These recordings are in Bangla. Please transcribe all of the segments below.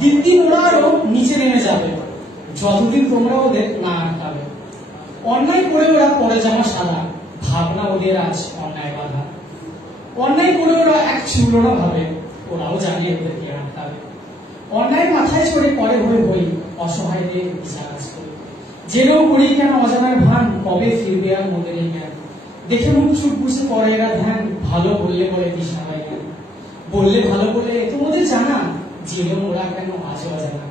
দিন দিন ওরা আরো নিচে নেমে যাবে। যতদিন তোমরা ওদের না আটকাবে। অন্যায় করে ওরা পরে জামা সাদা, ভাবনা ওদের আজ অন্যায় বাধা। অন্যায় করে ওরা এক চুলো না ভাবে, ওরাও জানে ওদেরকে আটকাবে। অন্যায় মাথায় চড়ে করে হয়ে বই, অসহায়দের বিচার করে। জেনেও করি কেন অজানার ভান, কবে ফিরবে আর মোদের এই জ্ঞান। দেখে মুখ চুপ বুঝে পড়ে এরা ধ্যান, ভালো বললে বলে দিশা হয় জ্ঞান। বললে ভালো বলে তোমাদের জানা, জেনেও ওরা কেন আজও অজানা।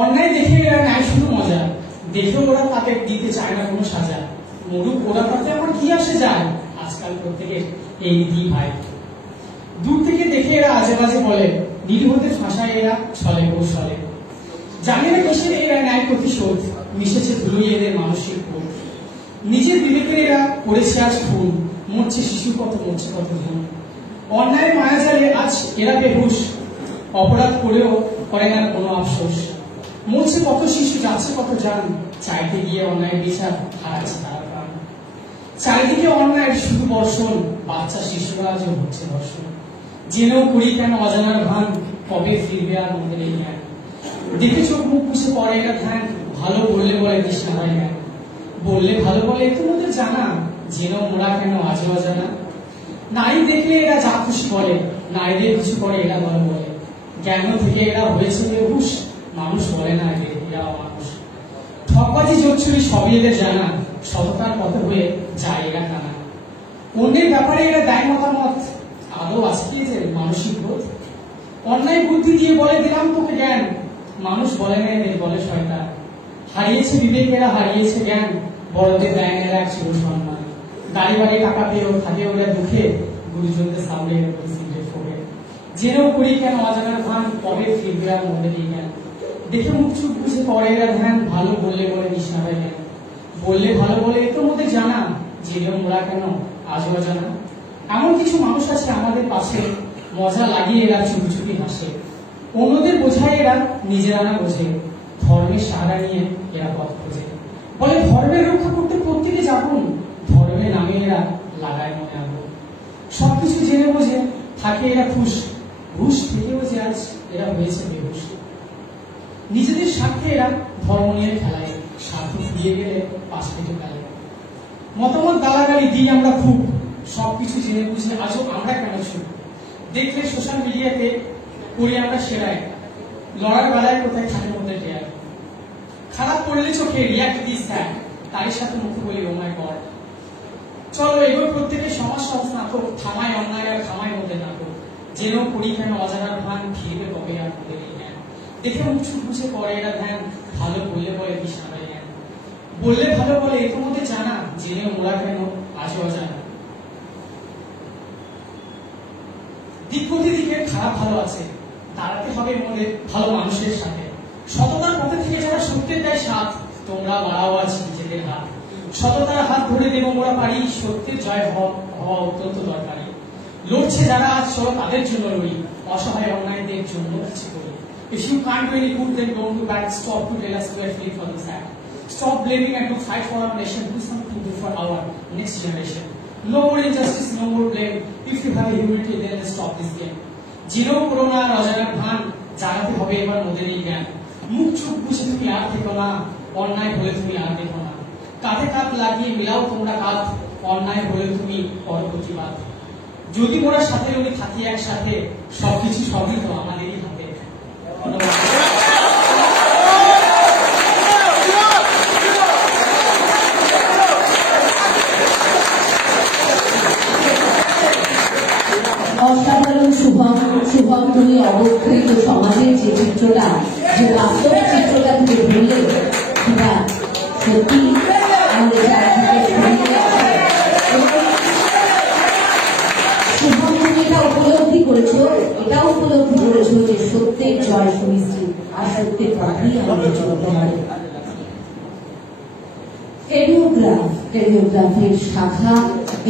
অন্যায় দেখে এরা নেয় শুধু মজা, দেখে ওরা তাকে দিতে চায় না কোনো সাজা। মরুক ওরা, তাতে আমার কি আসে যায়, আজকাল প্রত্যেকে এই দি ভাই। দূর থেকে দেখে এরা আজে বাজে বলে, নিরীহদের ফাঁসায় এরা ছলে কৌশলে। জানে না কিসের এরা ন্যায় প্রতিশোধ, মিশেছে ধুলোই এদের মানসিক বোধ। নিজের বিবেকে এরা করেছে আজ খুন, মরছে শিশু কত, মরছে কত ধন। অন্যায় মায়াজালে আজ এরা বেহুশ, অপরাধ করেও করে না কোনো আফসোস। মরছে কত শিশু, যাচ্ছে কত জান, চাইতে গিয়ে অন্যায় বিচার হারাচ্ছে তারা প্রাণ। চারিদিকে অন্যায়ের শুধু বর্ষণ, বাচ্চা শিশুরা আজও হচ্ছে ধর্ষণ। জেনেও করি কেন অজানার ভান, কবে ফিরবে আর মোদের এই জ্ঞান। দেখে চোখ মুখ পুষে পড়ে এরা ধ্যান, ভালো বললে বলে তৃষ্ণা হয় জ্ঞান। বললে ভালো বলে তোমাদের জানা, জেনেও মোরা কেন আজও অজানা। নারী দেখলে এরা যা খুশি বলে, নারীদের কিছু করে এরা ভালো বলে। জ্ঞান থেকে এরা হয়েছে বেহুশ, মানুষ বলে না এরা মানুষ। ঠকবাজি জোচ্ছুরি সবই এদের জানা, সততার পথে হয়ে যায় এরা কানা। অন্যের ব্যাপারে এরা দেয় মতামত, আদৌ আছে কি এদের মানসিক বোধ। অন্যায় বুদ্ধি দিয়ে বলে দিলাম তোকে জ্ঞান, মানুষ বলে না এদের বলে শয়তান। হারিয়েছে বিবেক এরা, হারিয়েছে জ্ঞান, বড়দের দেয় এরা এক চির সম্মান। গাড়ি বাড়ি টাকা পেয়েও থাকে ওরা দুঃখে, গুরুজনদের সামনে সিগারেট ফোড়ে। জেনেও করি কেন অজানার ভান, কবে ফিরবে আর মোদের এই জ্ঞান। দেখে মুখ চুপ বুঝে পড়ে এরা ধ্যান, ভালো বললে বলে তৃষ্ণা হয় জ্ঞান। বললে ভালো বলে তো মোদের জানা, জেনেও মোরা কেন আজও অজানা। এমন কিছু মানুষ আছে আমাদের পাশে, মজা লাগিয়ে এরা চুপি চুপি হাসে। অন্যদের বোঝায় এরা নিজেরা না বোঝে, ধর্মের সাহারা নিয়ে এরা পথ খোঁজে। বলে ধর্মের রক্ষা করতে প্রত্যেকে যাবন, ধর্মের নামে এরা লাগায় মনে আগুন। সবকিছু জেনে বোঝে থাকে এরা খুশ, ঘুষ থেকেও যে আজ এরা হয়েছে বেহুশ। নিজেদের স্বার্থে এরা ধর্ম নিয়ে খেলায়, স্বার্থ ফুরিয়ে গেলে পাশ থেকে ফেলায়। মতামত গালাগালি দিই আমরা খুব, সবকিছু জেনে বুঝে আজও আমরা কেন চুপ। দেখলে সোশ্যাল মিডিয়াতে করি আমরা সেরাই, লড়ার বেলায় কোথায় থাকে মধ্যে টেয়ার। খারাপ করলে চোখে রিয়াক্ট দিস দেয়, তারই সাথে মুখে বলি ও মাই গড। চলো এবার প্রত্যেকের সমাজ সংস্থা নাটক, থামায় অন্যায় আর থামায় মধ্যে নাটক। জেনেও করি কেন অজানার ভান, ফিরবে কবে আর মোদের এই জ্ঞান। দেখে মুখ চুপ বুঝে পড়ে এরা ধ্যান, ভালো বললে বলে তৃষ্ণা হয় জ্ঞান। বললে ভালো বলে এ তো মধ্যে জানা, জেনেও মোরা কেন আজও অজানা। দিক প্রতিদিকে খারাপ ভালো আছে, দাঁড়াতে হবে মনে ভালো মানুষের সাথে। সততার পথে থেকে যারা সত্যের দেয় সাথ, তোমরা বাড়াও আজ নিজেদের হাত। সততার হাত ধরে দেব মোরা পারি, সত্যের জয় হওয়া অত্যন্ত দরকারি। লড়ছে যারা আজ, চলো তাদের জন্য লড়ি, অসহায় অন্যায়দের জন্য কিছু করি। If you can't do any good, then don't do bad. Stop to tell us we are feeling for this act. Stop blaming and to fight for our nation. Do something good for our next generation. No more injustice, no more blame. If you have a humility, then stop this game. জেনেও করো না অজানার ভান, জানাতে হবে এবার মোদের এই জ্ঞান। মুখ চুপ বুঝে তুমি আর থেকো না, অন্যায় হলে তুমি আর দেখো না। কাঁধে কাঁধ লাগিয়ে মিলাও তোমরা কাঁধ, অন্যায় হলে তুমি করো প্রতিবাদ। যদি মোরা সাথে উনি থাকি একসাথে, সবকিছু সবই তো আমাদেরই হাতে। ধন্যবাদ। অসাধারণ শুভম, তুমি অবক্ষয়িত সমাজের যে চিত্রটা, যে বাস্তব চিত্রটা তুমি বললে, সেটা সত্যি আমাদের শুভম, তুমি এটা উপলব্ধি করেছো, এটাও উপলব্ধি করেছো যে সত্যের জয় সুনিশ্চিত, আর সত্যের পথেই আমাদের চলতে হবে। কেরিওগ্রাফের শাখা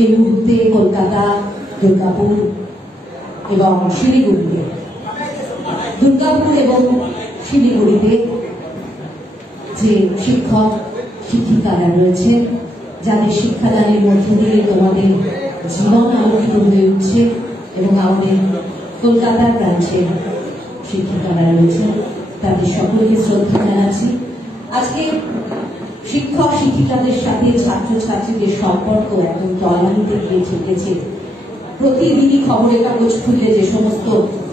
এই মুহূর্তে কলকাতা, দুর্গাপুর এবং শিলিগুড়িতে, যে শিক্ষক শিক্ষিকারা রয়েছেন, যাদের শিক্ষাদানের মধ্য দিয়ে তোমাদের জীবন আলোকিত হয়ে উঠছে, এবং আমাদের কলকাতার ব্রাঞ্চের শিক্ষিকারা রয়েছেন, তাদের সকলকে শ্রদ্ধা জানাচ্ছি। আজকে শিক্ষক শিক্ষিকাদের সাথে ছাত্রছাত্রীদের সম্পর্ক একদম তলানিতে গিয়ে ঠেকেছে। প্রতিদিনই খবরের কাগজ খুলে যে সমস্ত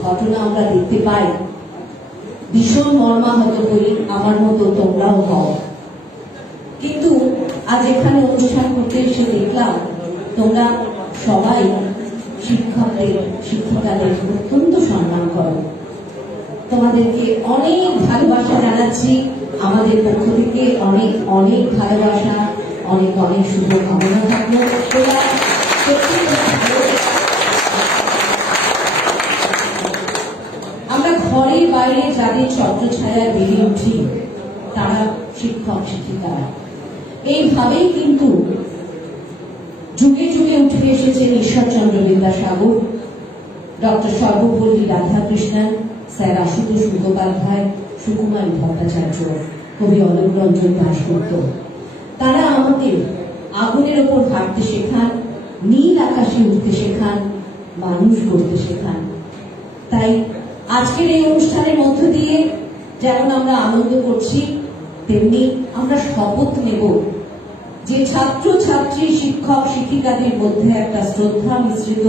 ঘটনা আমরা দেখতে পাই, ভীষণ মর্মাহত হই। আমার মতো তোমরাও হও। কিন্তু আজ এখানে অনুষ্ঠান করতে এসে দেখলাম তোমরা সবাই শিক্ষকদের শিক্ষিকাদের অত্যন্ত সম্মান করো। তোমাদেরকে অনেক ভালোবাসা জানাচ্ছি। আমাদের পক্ষ থেকে অনেক অনেক ভালোবাসা, অনেক অনেক শুভকামনা থাকলো। আমরা ঘরে বাইরে যাদের ছত্রছায়ায় বেড়ে উঠি তারা শিক্ষক শিক্ষিকারা। এইভাবেই কিন্তু যুগে যুগে উঠে এসেছেন ঈশ্বরচন্দ্র বিদ্যাসাগর, ডক্টর সর্বপল্লী রাধাকৃষ্ণন, স্যার আশুতোষ মুখোপাধ্যায়, সুকুমারী ভট্টাচার্য, কবি অলোক রঞ্জন দাশগুপ্ত। তারা আমাদের আগুনের ওপর হাঁটতে শেখান, নীল আকাশে উঠতে শেখান, মানুষ গড়তে শেখান। তাই আজকের এই অনুষ্ঠানের মধ্য দিয়ে যেমন আমরা আনন্দ করছি, তেমনি আমরা শপথ নেব যে ছাত্র ছাত্রী শিক্ষক শিক্ষিকাদের মধ্যে একটা শ্রদ্ধা মিশ্রিত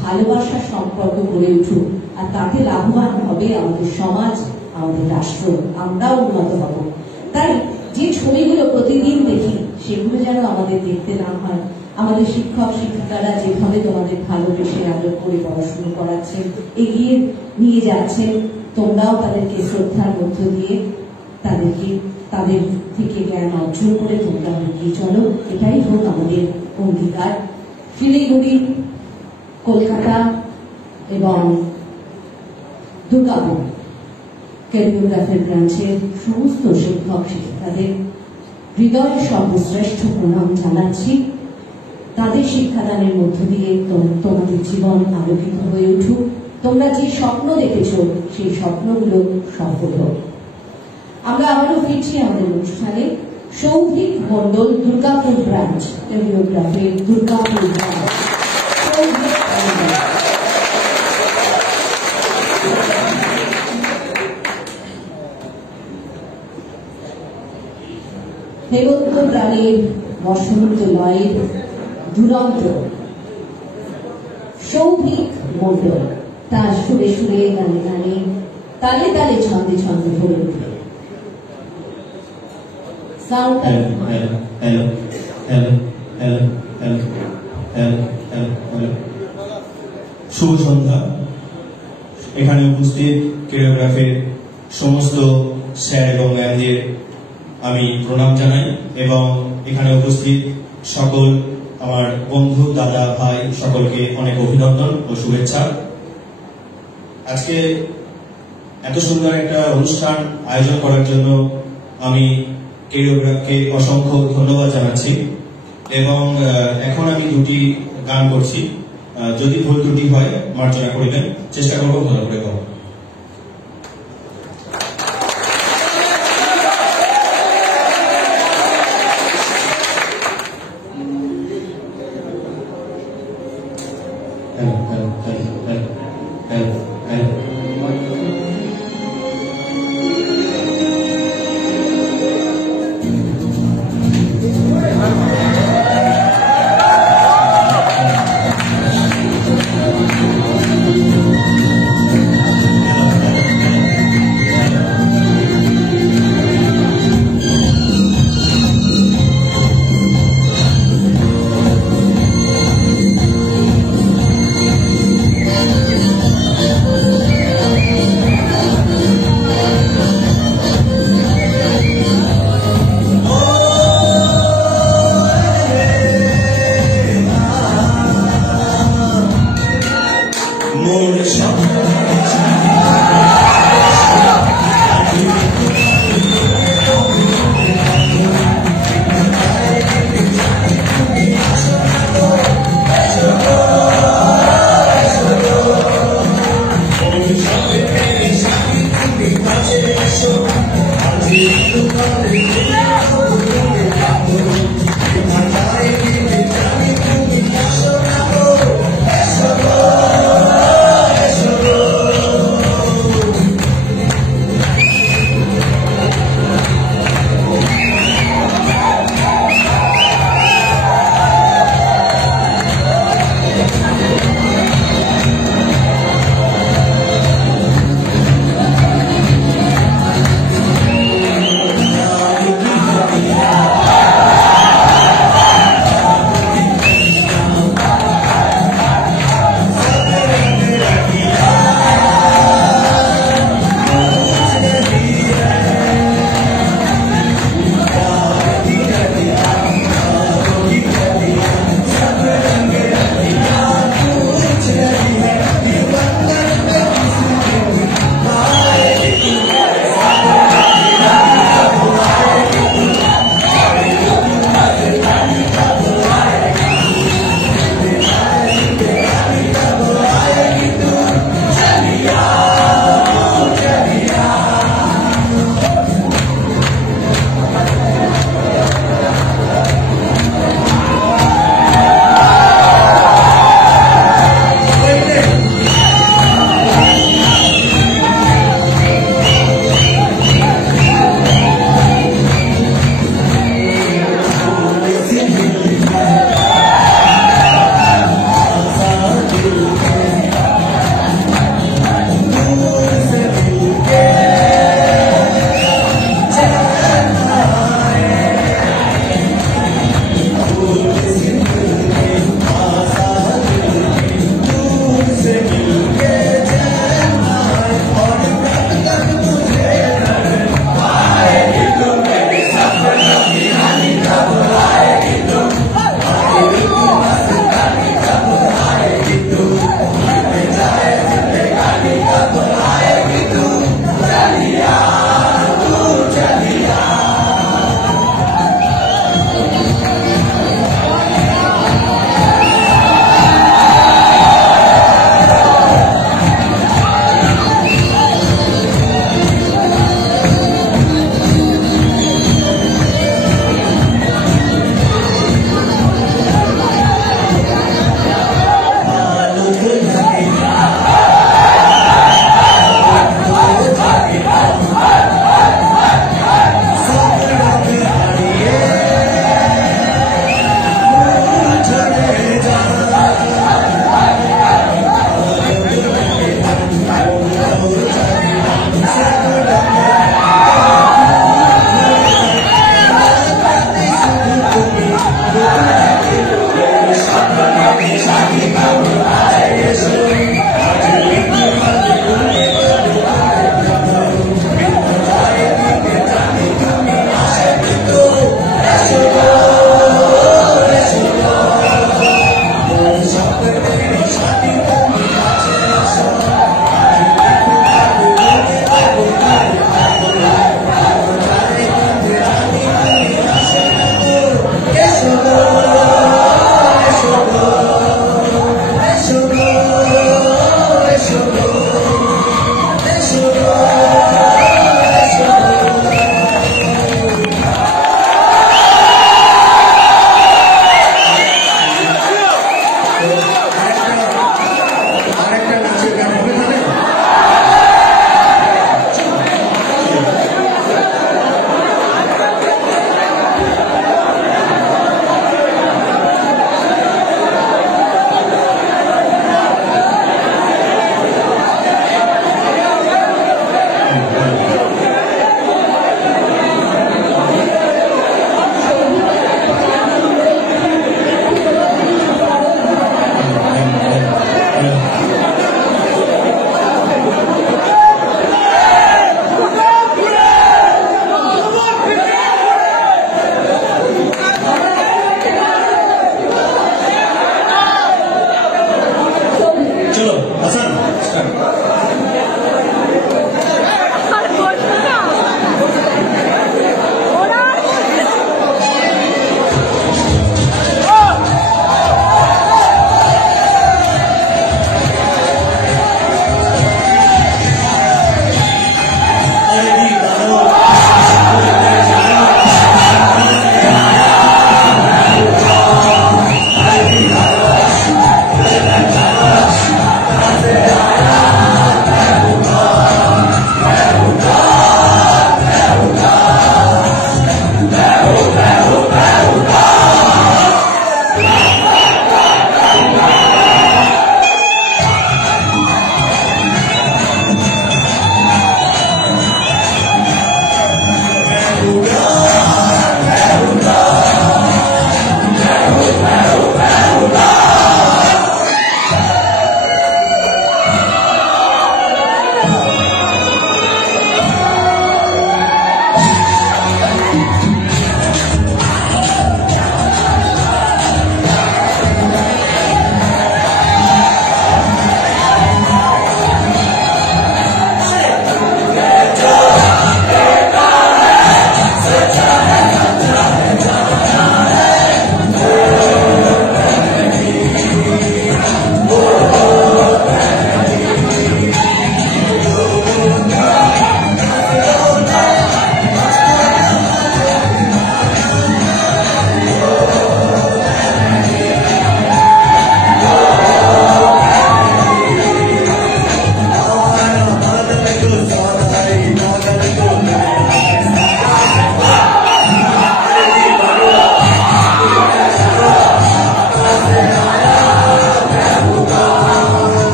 ভালোবাসার সম্পর্ক গড়ে উঠুক। আর তাতে লাভবান হবে আমাদের সমাজ, আমাদের রাষ্ট্র, আমরাও উন্নত হব। তাই যে ছবিগুলো প্রতিদিন দেখি সেগুলো যেন আমাদের দেখতে না হয়। আমাদের শিক্ষক শিক্ষিকারা যেভাবে তোমাদের ভালোবেসে আদর করে পড়াশুনো করাচ্ছেন, এগিয়ে নিয়ে যাচ্ছেন, তোমরাও তাদেরকে শ্রদ্ধার মধ্য দিয়ে তাদের থেকে জ্ঞান অর্জন করে তোমরা এগিয়ে চলো। এটাই হোক আমাদের অঙ্গীকার। শিলিগুড়ি, কলকাতা এবং দুর্গাপুর ক্যারিওগ্রাফির ব্রাঞ্চের সমস্ত শিক্ষক শিক্ষিকাদের হৃদয়ের সর্বশ্রেষ্ঠ প্রণাম জানাচ্ছি। তাদের শিক্ষাদানের মধ্য দিয়ে তোমাদের জীবন আলোকিত হয়ে উঠুক। তোমরা যে স্বপ্ন দেখেছ সেই স্বপ্নগুলো সফল হোক। আমরা আবারও ফিরছি আমাদের অনুষ্ঠানে। সৌভিক মন্ডল, দুর্গাপুর ব্রাঞ্চ ক্যারিওগ্রাফির দুর্গাপুর ব্রাঞ্চ। হেমন্ত প্রাণীর বসন্ত লয়ের দুরন্ত সৌভিক মন্ডল তার সুরে সুরে গানে গানে তালে তালে ছন্দে ছন্দে ভরে উঠে। শুভ সন্ধ্যা। এখানে উপস্থিত কোরিওগ্রাফির সমস্ত স্যার এবং ম্যামদের আমি প্রণাম জানাই এবং এখানে উপস্থিত সকল আমার বন্ধু, দাদা, ভাই সকলকে অনেক অভিনন্দন ও শুভেচ্ছা। আজকে এত সুন্দর একটা অনুষ্ঠান আয়োজন করার জন্য আমি কোরিওগ্রাফকে অসংখ্য ধন্যবাদ জানাচ্ছি এবং এখন আমি দুটি গান করছি। যদি ভুল ত্রুটি হয় মার্জনা করিবেন, চেষ্টা করবো ভালো করে গাওয়া।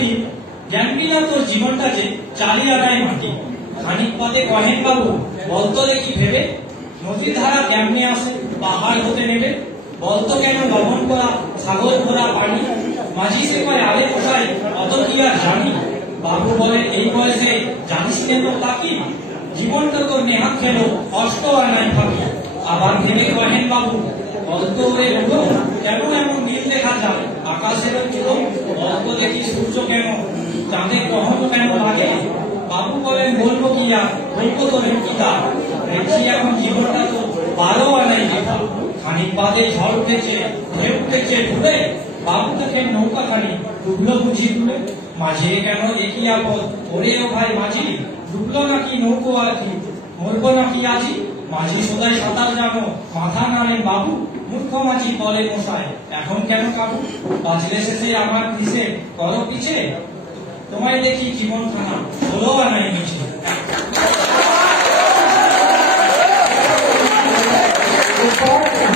দিন জ্ঞানবিনা তোর জীবনটা যে চালিয়ে আনায় মাটি। খানিক পথে কহেন বাবু বলতো দেখি ভেবে, নদীর ধারা কেমনে আসে পাহাড় হতে নেবে, বলতো কেন গমন করা সাগর ভরা পানি, মাঝি সে কয় আলে কোথায় অত কি আর জানি। বাবু বলে এই বয়সে জানিস কেন তাকি, জীবনটা তোর নেহাত খেল কষ্ট আনায় ফাঁকি। আবার ভেবে কহেন বাবু বলতো ওরে রোগ কেন এমন নীল দেখা যায় আকাশের চোখ, বলতো দেখি সূর্য কেন চাঁদে গ্রহণ কেন লাগে। বাবু বলেন বলবো কি আর বলবো তো কিতা, দেখছি এখন জীবনটা তো 12 আনাই লেখা। খানিক বাদে ঝড় উঠেছে ঢেউ উঠেছে ডুবে, বাবু দেখেন নৌকা খানি ডুবলো বুঝি ডুবে। মাঝিরে কেন একই আপদ ওরে ও ভাই মাঝি, ডুবলো নাকি নৌকো আর কি মরবো নাকি আজি। মাঝি সদাই সাঁতার জানো মাথা নাড়েন বাবু, মূর্খ মাঝি বলে মশাই এখন কেন কাবু। বাজলে শেষে আমার পিছে করো পিছে, তোমায় দেখি জীবন খানা হলো আনাই মিছে।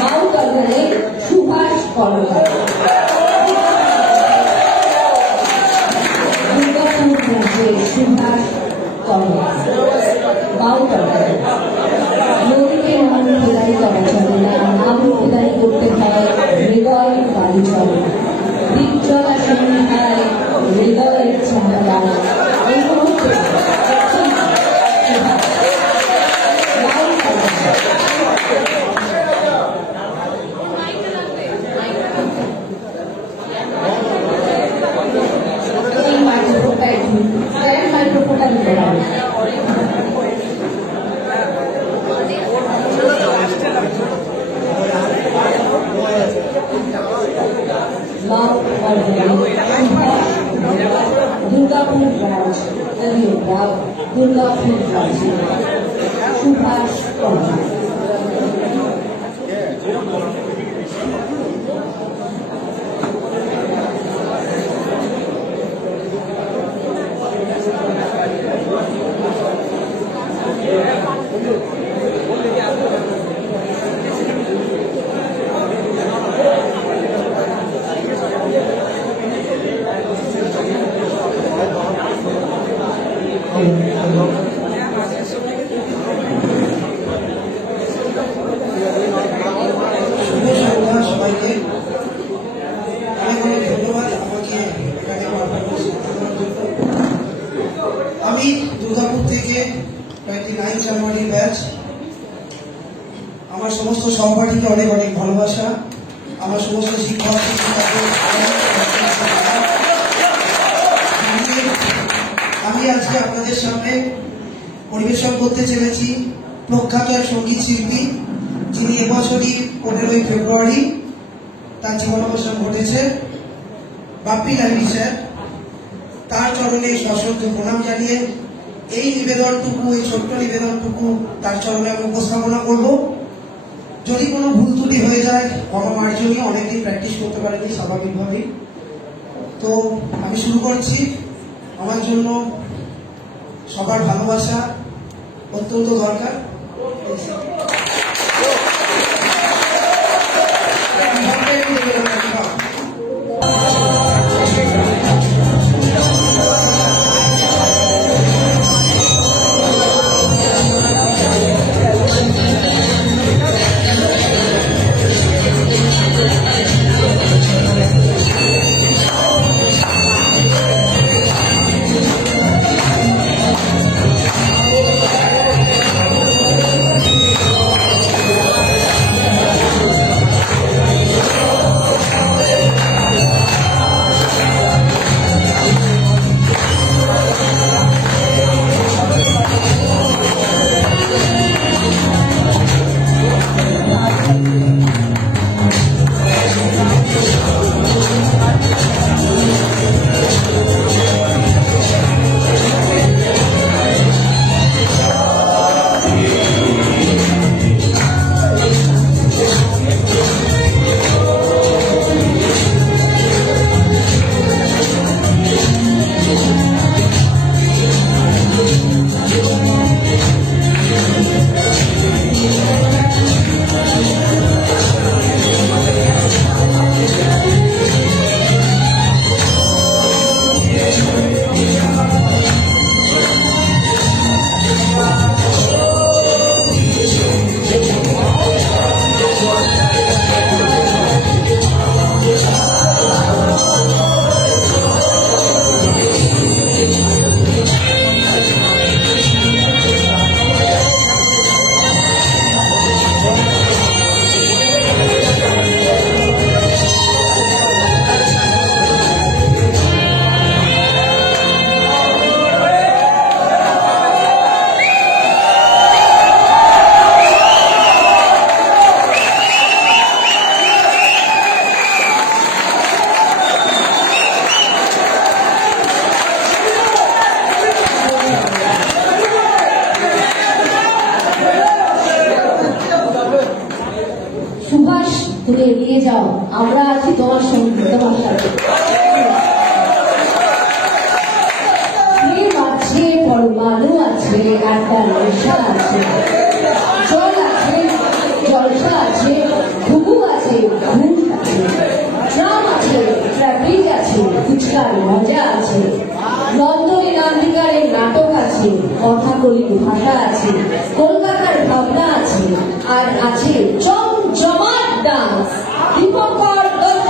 বাউতলরে সুভাষ কর্মকার, দুর্গাপুর সুভাষ কর্মকার। বাউতলরে নদীকে মন খোদাই করা চলে না, আবু খোদাই করতে হয় হৃদয় বাড়ি চলে। বিজ্জলা সন্ধ্যায় হৃদয়ের চামড়া এই মুহূর্তে এই মাইক্রোফোনটা একটু মাইক্রোফোনটা দিতে হবে। দুর্গাপুর ব্রাঞ্চ দুর্গাপুর ব্রাঞ্চ সুভাষ কর্মকার। আমি দুর্গাপুর থেকে 29 জানুয়ারি ব্যাচ। আমার সমস্ত সহপাঠীকে অনেক অনেক ভালোবাসা, আমার সমস্ত শিক্ষক আমি আজকে আপনাদের সামনে পরিবেশন করতে চলেছি প্রখ্যাত এক সঙ্গীত শিল্পী, যিনি এবছরই 15ই ফেব্রুয়ারি তার জীবনাবসান ঘটেছে, বাপ্পি লাহিড়ী স্যার। তার চরণে সশ্রদ্ধ প্রণাম জানিয়ে এই নিবেদনটুকু, এই ছোট্ট নিবেদনটুকু তার চরণে আমি উপস্থাপনা করব। যদি কোনো ভুল ত্রুটি হয়ে যায় ক্ষমা মার্জনীয়, অনেকদিন প্র্যাকটিস করতে পারেনি স্বাভাবিকভাবেই। তো আমি শুরু করছি। আমার জন্য সবার ভালোবাসা অত্যন্ত দরকার। সুভাষ তুমি এগিয়ে যাও, আমরা আছি তোমার সঙ্গে, তোমার সাথে। প্রেম আছে, পরমাণু আছে, একটা নেশা আছে, জল আছে, জলসা আছে, ঘুঘু আছে, ঘুষ আছে, ট্রাম আছে, ট্রাফিক আছে, ফুচকার মজা আছে, নন্দনী নান্দিকারের নাটক আছে, কথাকলির ভাষা আছে, কলকাতার ভাবনা আছে, আর আছে জমজমাট ডান্স। দীপঙ্কর দত্ত।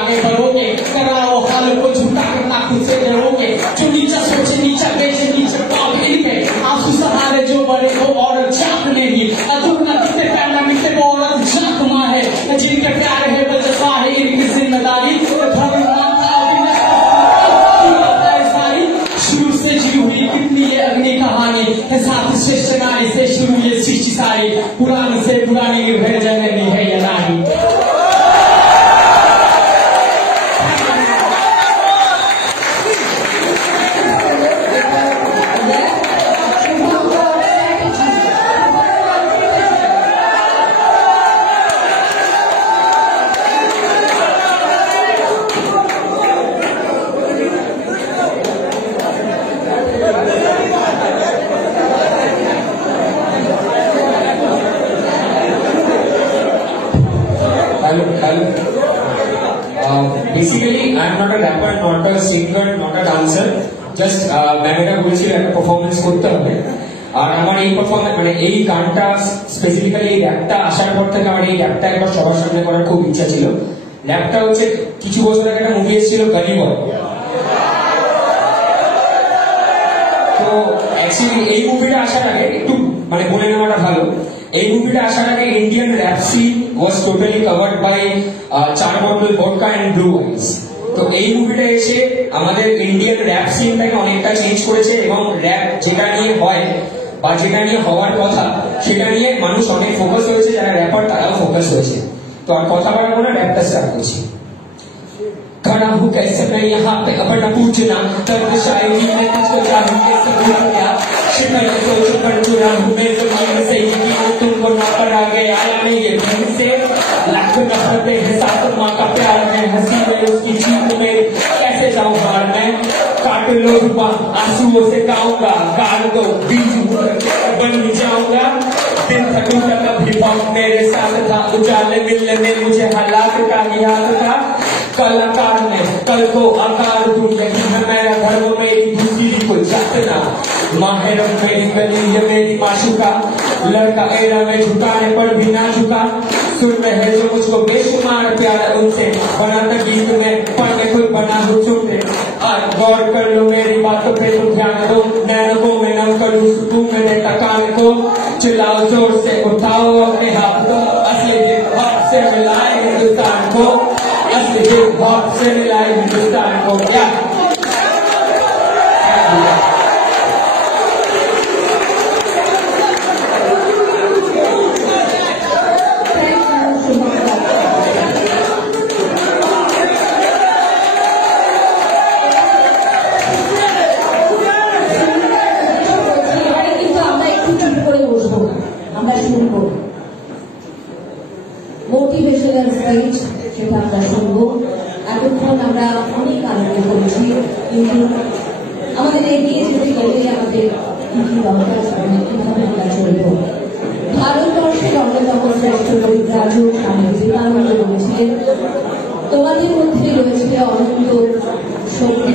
आगे बढ़ोगे, कराओ हाल को झूठा करना खुद से डरोगे, जो नीचा सोचे नीचा बेचे नीचे पाप इनके, आंसू सहारे जो बड़े हो औरत जात नहीं, अधूर न दिखते पैना मिलते वो औरत जात माँ है, जिनके प्यार है बजसा है इनकी जिम्मेदारी, धर्म शुरू से जी हुई कितनी ये अग्नि कहानी है, साथ श्रेष्ठ नारी से शुरू ये सृष्टि सारी, पुरानी से पुरानी निर्भय जननी है ये नारी। Basically, I am not a rapper, not a singer, not a dancer. Just ma'am এটা বলেছিল একটা পারফরমেন্স করতে হবে। আর আমার এই পারফরমেন্স মানে এই গানটা স্পেসিফিক্যালি এই র্যাপটা আসার পর থেকে আমার এই র্যাপটা একবার সবার সামনে করার খুব ইচ্ছা ছিল। র্যাপটা হচ্ছে কিছু বছর আগে একটা মুভি এসেছিল গানি বয়। তো অ্যাকচুয়ালি এই মুভিটা আসার আগে একটু মানে বলে নেওয়াটা ভালো। এই মুভিটা আসার আগে Indian rap scene was totally covered by চার bottle vodka and blue eyes. তো এই মুভিটা এসে আমাদের ইন্ডিয়ান র্যাপ সিনটাকে অনেকটা চেঞ্জ করেছে এবং র্যাপ যেটা নিয়ে হয় বা যেটা নিয়ে হওয়ার কথা সেটা নিয়ে মানুষ অনেক ফোকাস হয়েছে, যারা র্যাপার তারাও ফোকাস হয়েছে। তো আর কথা বাড়াবো না, র্যাপটা স্টার্ট করছি। खड़ा हूँ कैसे मैं यहाँ पे अपना पूछना, दर्द शायरी में तुझको चाहिए सबूत क्या, शिकल सोच कर चुरा हूँ मैं जमीन से, यकीन तुमको नौकर आ गया आया मैं ये भीड़ से, लाख नफरतें हैं साथ माँ का प्यार में, हंसी में उसकी चीख में कैसे जाऊँ बाहर मैं, काट लो रुपा आंसुओं से गाऊंगा, गाड़ दो बीज बन जाऊंगा, दिन थकूंगा कभी वक्त मेरे साथ था, उजाले मिलने में मुझे हालात का याद था, कलाकार ने कल को आकार दूं, लेकिन मेरा धर्म मेरी दूसरी कोई जात ना, माहिरम मेरी गली ये मेरी माशुका, लड़का एरा में झुकाने पर भी ना झुका, सुन रहे जो मुझको बेशुमार प्यार उनसे, बनाता गीत में पढ़ने कोई बना हो चुके, आज गौर कर लो मेरी बातों पे तो ध्यान दो, नैनों को मैं नम करूँ सुकून में टकाने को, चिल्लाओ जोर से उठाओ अपने हाथ को, असली हिप हॉप से मिलाए हिंदुस्तान को, असली हिप हॉप से मिलाए हिंदुस्तान को। क्या মোটিভেশনাল স্পিচ সেটা আমরা শুনবো। এতক্ষণ আমরা অনেক আনন্দ করেছি, কিন্তু আমাদের এগিয়ে যেতে গেলে আমাদের কি কি দরকার, কিভাবে আমরা চলব। ভারতবর্ষের অন্যতম শ্রেষ্ঠ রাজু স্বামী বিবেকানন্দ বলেছিলেন, তোমাদের মধ্যে রয়েছে অনন্ত শক্তি,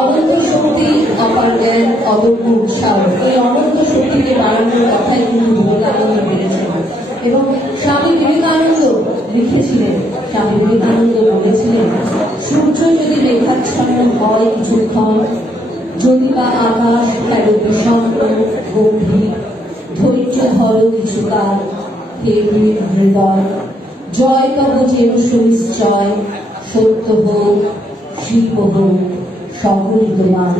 অনন্ত শক্তি, অপার জ্ঞান, অদম্য উৎসাহ। এই অনন্ত শক্তিকে বাড়ানোর কথাই কিন্তু বিবেকানন্দ বলেছেন এবং স্বামী বিবেকানন্দ লিখেছিলেন, স্বামী বিবেকানন্দ বলেছিলেন, সূর্য যদি মেঘাচ্ছন্ন হয় কিছুক্ষণ, যদি বা আকাশ তার বিষণ্ণ গম্ভীর, ধৈর্য ধরো কিছুকাল হে হৃদয়, জয় তব যেন সুনিশ্চয়, সত্য হোক শিল্প হোক সকলই তোমার,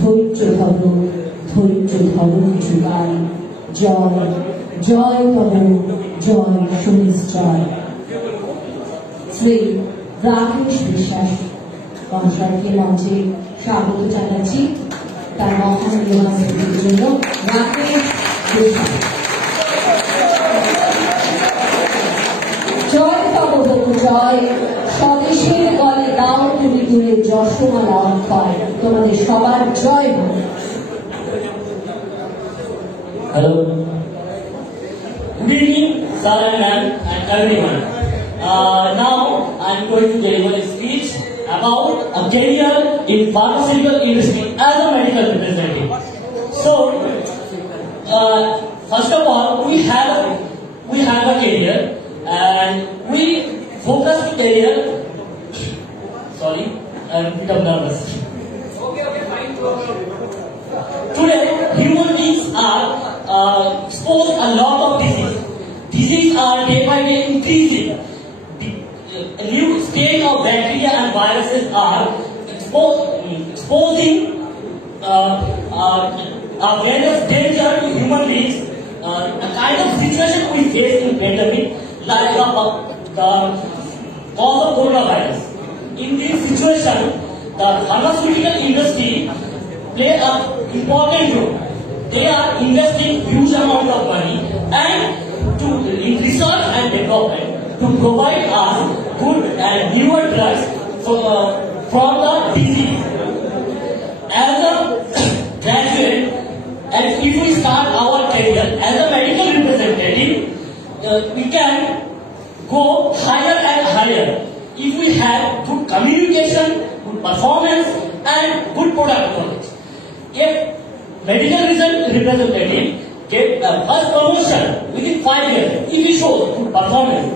ধৈর্য ধরো কিছুকাল, জয় জয় তব জয় সুনিশ্চয়। শ্রী রাকেশ বিশ্বাস মহাশয়কে মঞ্চে স্বাগত জানাচ্ছি তার মহান স্মৃতির জন্য। রাকেশ বিশ্বাস। জয় তব হোক জয়, স্বদেশের বলে দাও তুমি তুলে যশোমালা অক্ষয়, তোমাদের সবার জয় হোক। Hello. Good evening, sir and ma'am and everyone. Now I'm going to deliver a speech about a career in pharmaceutical industry as a medical representative. So, first of all, we have a career and we focus the career and become nervous. Today, human beings are exposed a lot of disease. Diseases are day by day increasing. A new strain of bacteria and viruses are exposing a various danger to human beings. A kind of situation we face in pandemic, like the cause of coronavirus. In this situation, the pharmaceutical industry play an important role. They are investing huge amount of money and in research and development to provide us good and newer drugs for the disease. As a graduate, and if we start our career as a medical representative, we can go higher and higher if we have good communication, good performance, and good product knowledge. If medical representative get the first promotion within 5 years, if he shows good performance,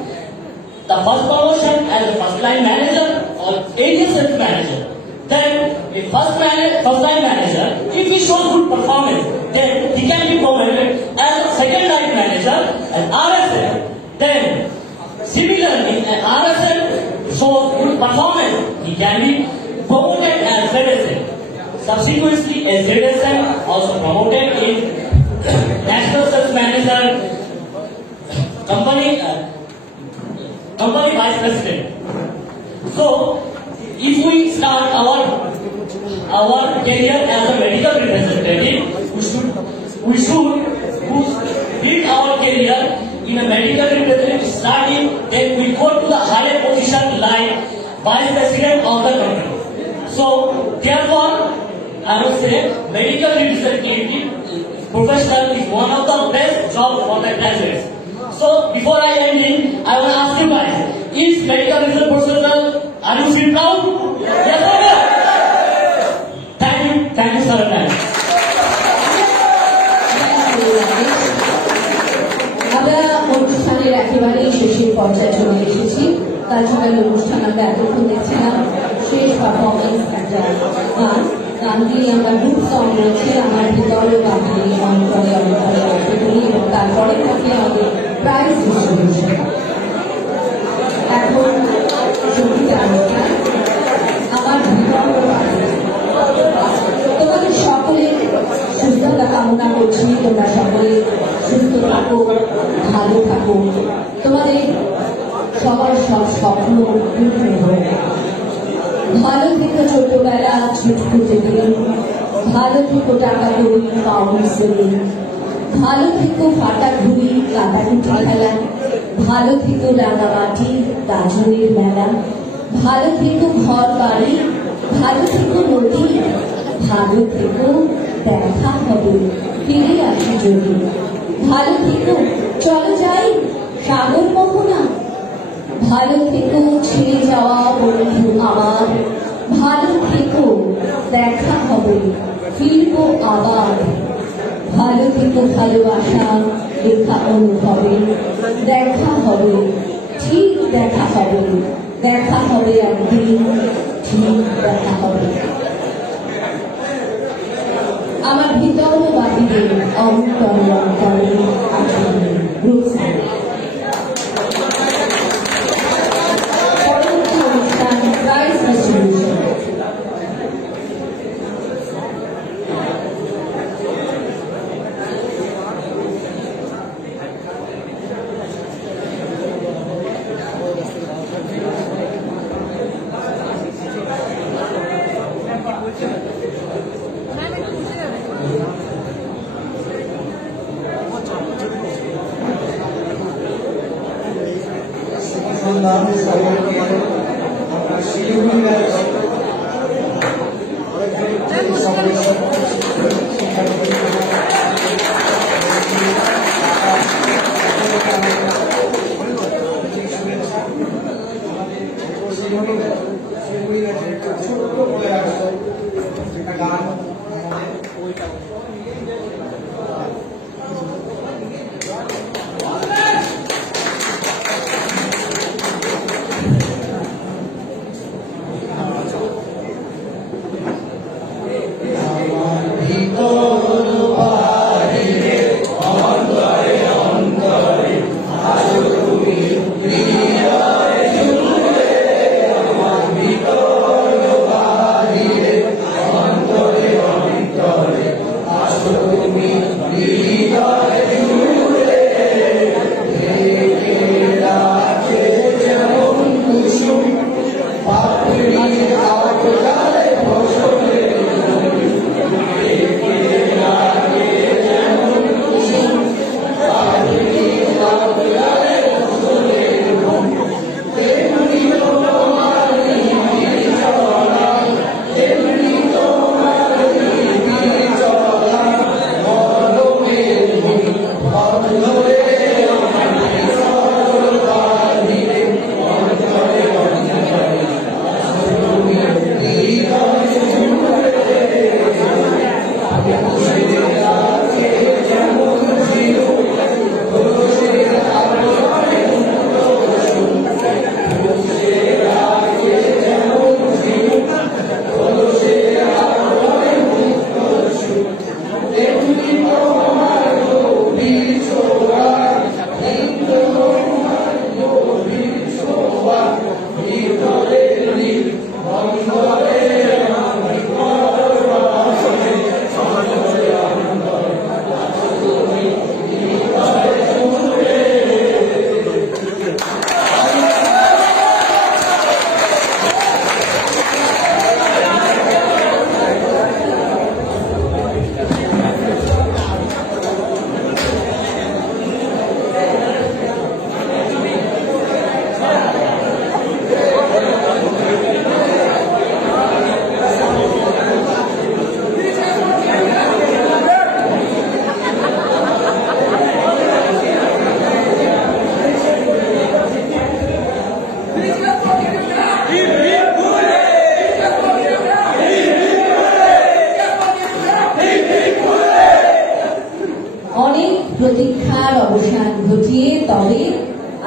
the first promotion as a first line manager or area sales manager, then a first line manager, if he shows good performance, then he can be promoted as a second line manager and RSM. Then similarly, an RSM shows good performance, he can be promoted as ZSM. Subsequently, a ZSM also promoted in National Sales Manager, company vice president. So, if we start our career as a medical representative, we should build our career in a medical representative starting, then we go to the higher position like vice president of the company. So, therefore, I would say medical representative professional is one of the best jobs for the graduates. So, before I end, I want to ask you guys, is medical research professional, are you feel proud? Yes or no? Thank you, sir. আমরা অনুষ্ঠানের একেবারেই শেষের পর্যায়ে চলে এসেছি। কালচারাল অনুষ্ঠান আমরা এতক্ষণ দেখছিলাম, শেষ পারফরমেন্স একটা গানটি আমরা গ্রুপ সং রয়েছে আমার ভিতরে বাকি অন্তরে অন্তরে অন্তরে এবং তারপরে থাকে আমাদের প্রাইজ ডিস্ট্রিবিউশন। এখন সঙ্গীত অনুষ্ঠান আমার ভিতরে তোমাদের সকলের সুস্থতা কামনা করছি, তোমরা সকলে সুস্থ থাকো, ভালো থাকো, তোমাদের সবার সব স্বপ্ন পূর্ণ হোক। ভালো থেকে ছোটবেলা ছুটকুটে দিন, ভালো থেকে টাকা করি কাউন্সিলিং, ভালো থেকে ফাটা ঘুরি কাটাকুটি খেলা, ভালো থেকে রাঙামাটি গাজনের মেলা, ভালো থেকে ঘর বাড়ি, ভালো থেকে নদী, ভালো থেকে দেখা হবে ফিরে আসি যদি, ভালো থেকে চলে যাই সাগর মোহনা, ভালো থেকে ছেড়ে যাওয়া বন্ধু আমার, ভালো থেকে দেখা হবে ফিরবো আবার, ভালো থেকে ভালোবাসা লেখা অনুভবে, দেখা হবে ঠিক দেখা হবে, দেখা হবে একদিন ঠিক দেখা হবে। আমার ভিতর বাড়িতে অন্তরে অন্তরে আসলে রূপসান পরবর্তী অনুষ্ঠান প্রাইজ ডিস্ট্রিবিউশন।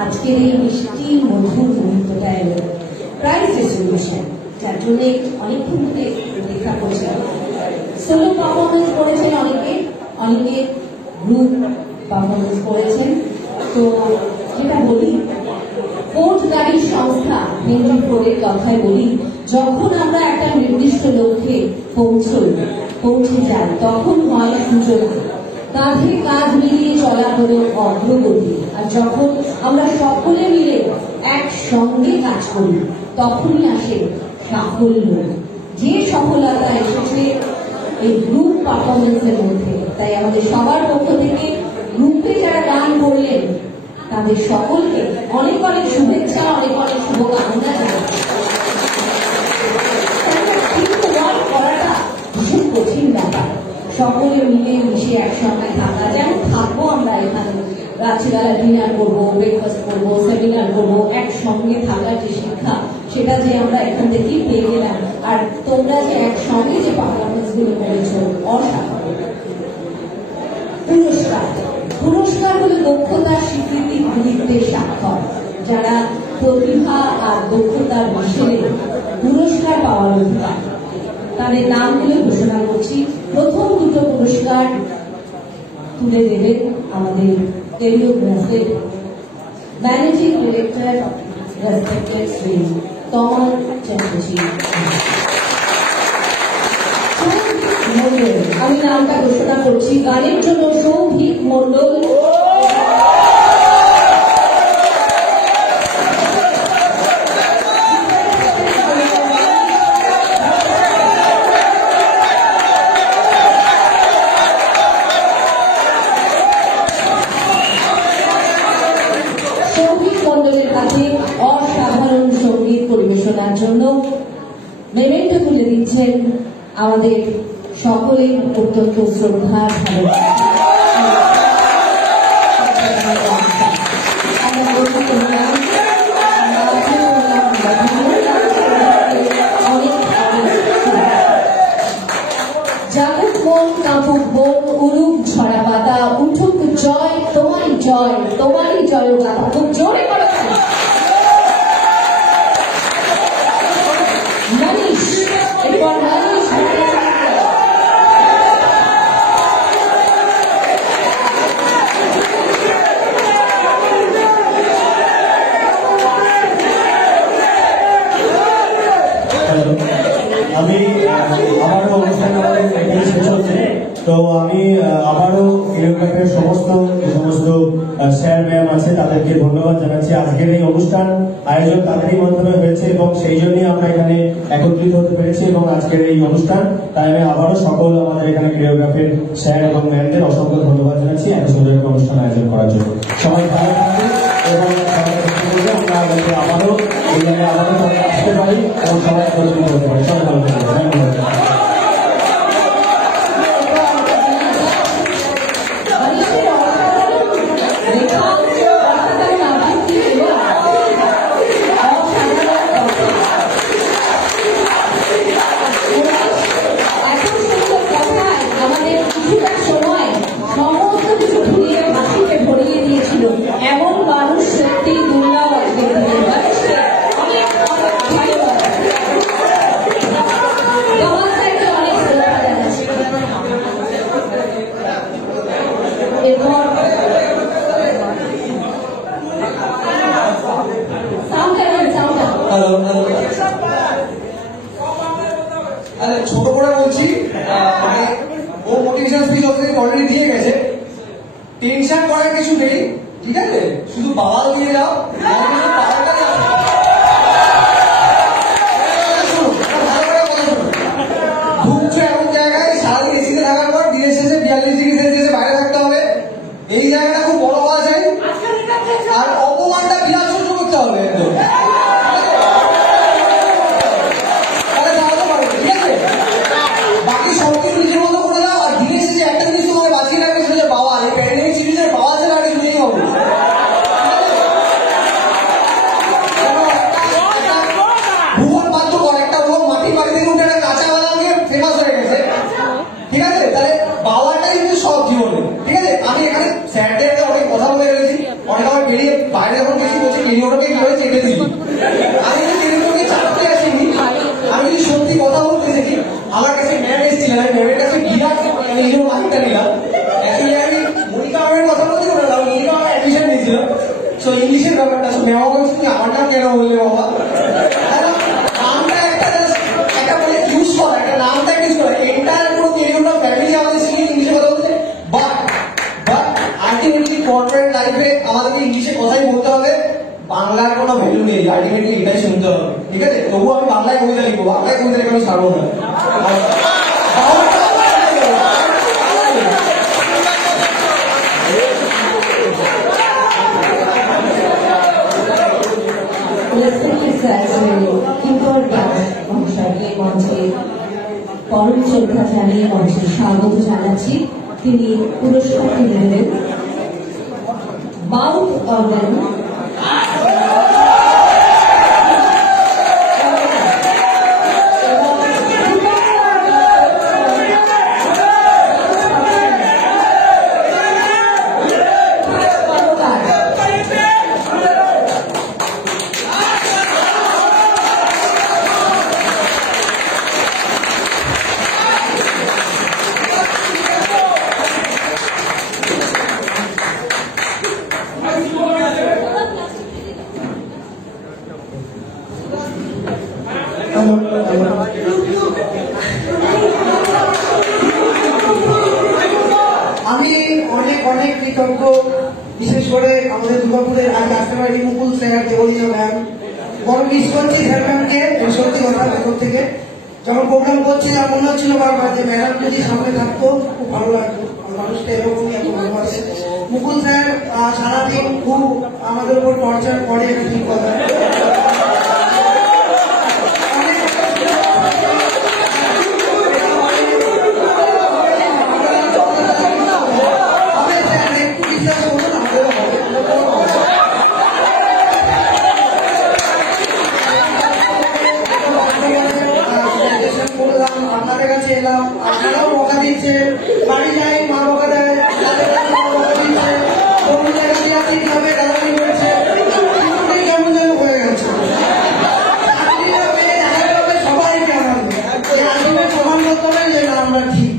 আজকের এই মিষ্টি মধুর মুহূর্তটা এলো প্রাইজ ডিস্ট্রিবিউশন, যার জন্য অনেকক্ষণ ধরে অপেক্ষা করছিলাম। সোলো পারফরমেন্স করেছেন অনেকে, অনেকে গ্রুপ পারফরমেন্স করেছেন। তো যেটা বলি, ফোর্থ গাড়ির সংস্থা হেনরি ফোর্ডের কথায় বলি, যখন আমরা একটা নির্দিষ্ট লক্ষ্যে পৌঁছে যাই তখন হয় সূচনা, কাঁধে কাঁধ মিলিয়ে চলা হলো অগ্রগতি। আর যখন আমরা সকলে মিলে একসঙ্গে কাজ করি তখনই আসে সাফল্য। যে সফলতা এসেছে এই গ্রুপ পারফরমেন্সের মধ্যে, তাই আমাদের সবার পক্ষ থেকে গ্রুপে যারা গান করলেন তাদের সকলকে অনেক অনেক শুভেচ্ছা, অনেক অনেক শুভকামনা জানাই। করাটা ভীষণ কঠিন ব্যাপার, সকলে মিলে মিশে একসঙ্গে থাকা। যেমন থাকবো আমরা এখানে, রাত্রিবেলা ডিনার করবো, ব্রেকফাস্ট করবো, সেমিনার করবো, একসঙ্গে থাকার যে শিক্ষা সেটা যে আমরা এখান থেকেই পেয়ে গেলাম। আর তোমরা যে একসঙ্গে যে পারফরমেন্স গুলো করেছো অসাধারণ। পুরস্কার হলো দক্ষতার স্বীকৃতি, কৃতিত্বের স্বাক্ষর। যারা প্রতিভা আর দক্ষতার মিশেলে পুরস্কার পাওয়ার অধিকার, তাদের নামগুলো ঘোষণা করছি। প্রথম দুটো পুরস্কার তুলে দেবেন আমাদের কোরিওগ্রাফের ম্যানেজিং ডিরেক্টর রেসপেক্টেড শ্রী তমাল চ্যাটার্জি। আমি নামটা ঘোষণা করছি, গানের জন্য সৌভিক মন্ডল। অসাধারণ সঙ্গীত পরিবেশনার জন্য মেমেন্টো তুলে দিচ্ছেন আমাদের সকলের অত্যন্ত শ্রদ্ধা জাগুক মন, কাঁপুক বন, উড়ুক ঝরা পাতা, উঠুক জয় তোমারই জয়, তোমারই জয় গাথা। খুব জোরে করো মনীষ, এরপর মনীষ। আমি আমারও অনুষ্ঠান শেষ হচ্ছে, তো আমি আবারও কোরিওগ্রাফের সমস্ত স্যার ম্যাম আছে তাদেরকে ধন্যবাদ জানাচ্ছি। আজকের এই অনুষ্ঠান আয়োজন তাদেরই মাধ্যমে হয়েছে এবং সেই জন্যই আমরা এখানে একত্রিত হতে পেরেছি এবং আজকের এই অনুষ্ঠান। তাই আমি আবারও সকল আমাদের এখানে কোরিওগ্রাফের স্যার এবং ম্যামদের অসংখ্য ধন্যবাদ জানাচ্ছি এত সুন্দর একটা অনুষ্ঠান আয়োজন করার জন্য। সবাই ভালো থাকবে এবং আমরা আবারও এই জায়গায় আবারও আসতে পারি এবং সবাই একত্রিত হতে পারি। সবাই ভালো থাকবে, ধন্যবাদ। এমন মানুষ সত্যি দুর্লভ আজকের দিনে। ছোট করে বলছি, ও মোটিভেশন স্পিচ অলরেডি দিয়ে গেছে। টেনশন করার কিছু নেই, ঠিক আছে? শুধু বাবাল দিয়ে যাও। ঢুকছো এমন জায়গায়, সারাদিন এসিতে থাকার পর দিনের শেষে 42 ডিগ্রি সেলসিয়াসে বাইরে থাকতে হবে। এই জায়গাটা খুব বড় হওয়া যায়, আর অপমানটা বিরাট সহ্য করতে হবে একদম। বাকি সবকিছু নিজের মতো করে দাও, আর দিনের শেষে একটা জিনিস তোমাকে বাঁচিয়ে রাখবে, সেটা বাবা। এই প্যান্ডেমিক সিরিজের বাবা ছেলে আগে শুনেই হবে। তবুও আমি বাংলায় কবিতা লিখবো, বাংলায় কবিতা লিখে ছাড়বো না। পরম শ্রদ্ধা জানিয়ে মঞ্চে স্বাগত জানাচ্ছি। তিনি পুরস্কারটি নেবেন। Both of them আমি অনেক অনেক কৃতজ্ঞ, বিশেষ করে আমাদের দুর্গাপুরের আজ আসতে পারি মুকুল স্যার, দেবলীয় ম্যাম, বড় মিস করছি স্যার ম্যামকে। সত্যি কথা ভেতর থেকে যখন প্রোগ্রাম করছি আমার মনে হচ্ছিল বারবার যে ম্যাডাম যদি সামনে থাকতো খুব ভালো লাগতো। মানুষটা এরকমই এত ভালোবাসে। মুকুল স্যার সারাদিন খুব আমাদের উপর টর্চার করে, এটা ঠিক কথা। আপনাদের কাছে এলাম, আপনারাও বকা দিচ্ছে, বাড়ি যাই মা বকা দেয়, বকা দিচ্ছে, কোন জায়গায় আপনি কিভাবে গালাগালি করেছে, কেমন যেন হয়ে গেছে। সবাইকে আমাদের প্রমাণ করতে হবে যে না আমরা ঠিক।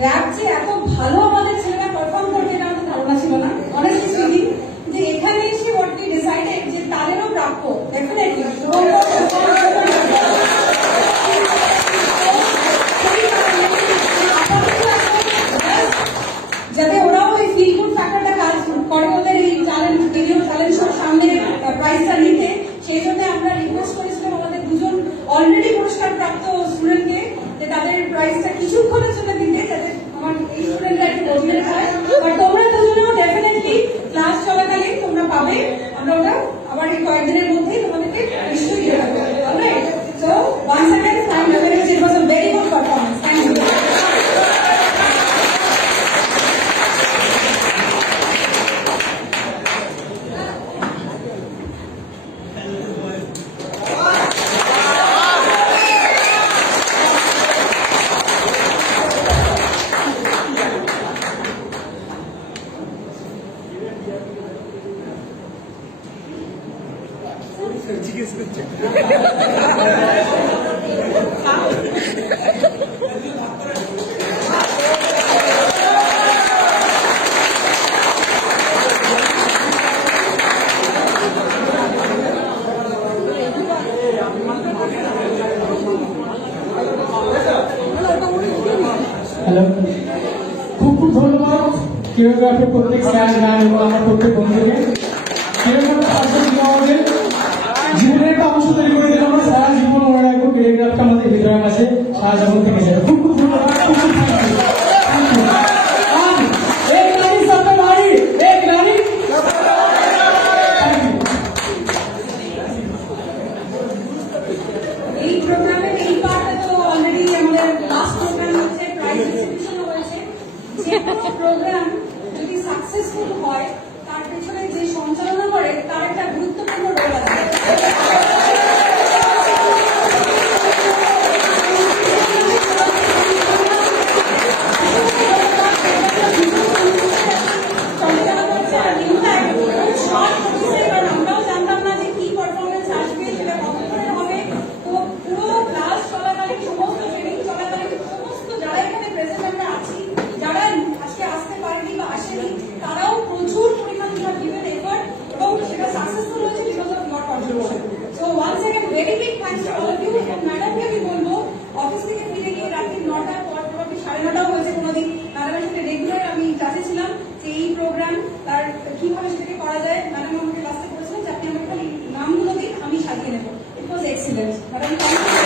র‍্যাপ যে এত ভালো আমাদের ছেলেরা পারফর্ম করবে এটা আমাদের ধারণা ছিল না। অনেস্টলি স্পিকিং, যে এখানে এসে হোয়াট উই ডিসাইডেড যে তাদেরও প্রাপ্য ডেফিনেটলি যাতে ওরাও এই ফিল গুড ফ্যাক্টরটা কাজ করে ওদের এই চ্যালেঞ্জ ভিডিও চ্যালেঞ্জ শোর সামনে প্রাইজটা নিতে। সেই জন্য আমরা রিকোয়েস্ট করেছিলাম আমাদের দুজন অলরেডি পুরস্কার প্রাপ্ত স্টুডেন্টকে যে তাদের প্রাইজটা কিছুক্ষণের জন্য দিতে, যাতে আমার এই স্টুডেন্টরা একটু মোটিভেট হয়। বাট তোমরা দুজনেও ডেফিনেটলি ক্লাস চলাকালীন তোমরা পাবে, আমরা ওটা আবার এই কয়েকদিনের মধ্যেই তোমাদেরকে নিশ্চয়ই দিয়ে দেবো। Alright, so once again thank you very much, it was a very good performance. Thank you. Hello, খুব খুব ধন্যবাদ কোরিওগ্রাফের প্রত্যেক স্যার ম্যাম এবং আমার প্রত্যেক বন্ধুকে। আমাদের জীবনের একটা অংশ তৈরি করে দিলাম আমরা, সারা জীবন মনে রাখবো কোরিওগ্রাফটা আমাদের ভিতরে আছে, সারা জীবন থেকে যাবে। খুব খুব ধন্যবাদ, খুব খুব থ্যাংক ইউ। সাকসেসফুল হয় তার পেছনে যে সঞ্চালনা করে তার একটা গুরুত্বপূর্ণ রোল আছে। আমরাও জানতাম না যে কি পারফরমেন্স আসবে, সেটা কতক্ষণের হবে। তো পুরো ক্লাস চলাকালীন, সমস্ত ট্রেনিং চলাকালীন, সমস্ত যারা এখানে প্রেজেন্ট আমরা আছি, যারা আজকে আসতে পারেনি বা আসেনি, তারাও প্রচুর পরিমাণ গিভেন এফর্ট এবং সেটা সাকসেসফুল হয়েছে because of your contribution. So once again very big thanks to all of you. ম্যাডামকে আমি বলবো অফিস থেকে ফিরে গিয়ে রাত্রি 9টার পর, প্রবাবলি 9:30 হয়েছে কোনোদিন, ম্যাডামের সাথে রেগুলার আমি কাছে ছিলাম যে এই প্রোগ্রাম তার কিভাবে সেটাকে করা যায়। ম্যাডাম আমাকে লাস্টে বলেছিলেন যে আপনি আমাকে খালি নামগুলো দিন, আমি সাজিয়ে নেবো। It was excellent madam, thank you.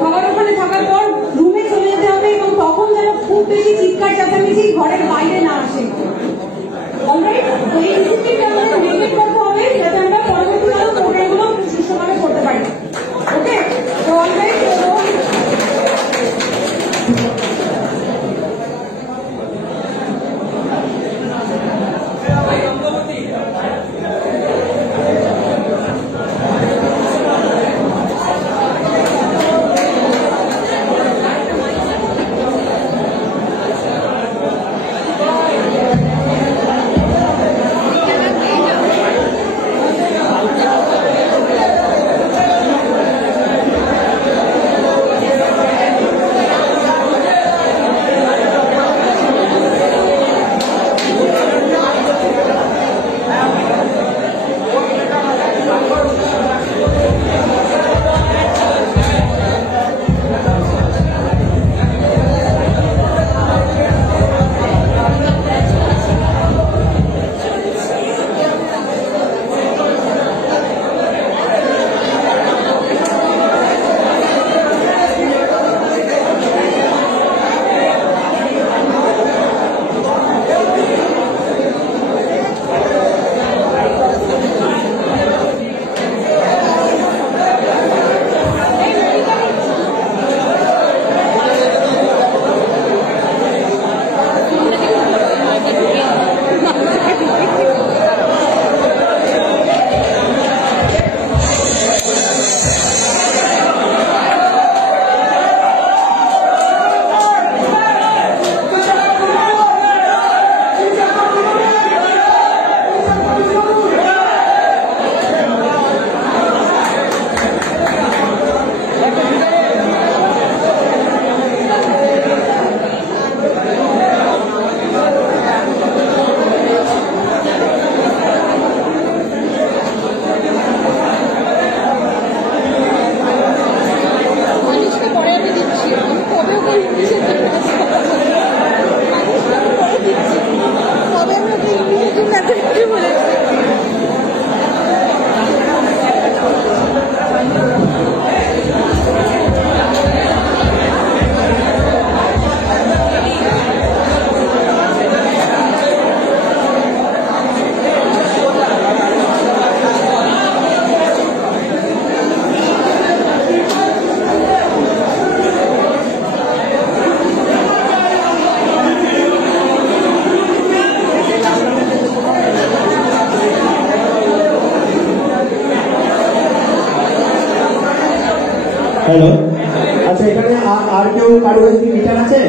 খাবার ওখানে থাকার পর রুমে চলে যেতে হবে এবং তখন যেন খুব বেশি চিৎকার চেঁচামেচি ঘরের বাইরে না আসে। অলরাইট, তো এই ডিসিপ্লিনটা আমাদের মেনটেন করতে হবে যাতে আমরা পরবর্তীকালে প্রোগ্রামগুলো সুষ্ঠুভাবে করতে পারি। ওকে, তো অলরাইট, হ্যালো, আচ্ছা এখানে আর কেউ কারো কাছে কি গিটার আছে?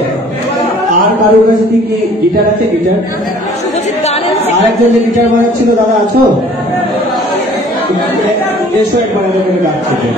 আর কারো কাছে কি গিটার আছে? গিটার আর একজন যে গিটার বাজাচ্ছিল, দাদা আছো? এসো একবার আমাদের গাছ থেকে।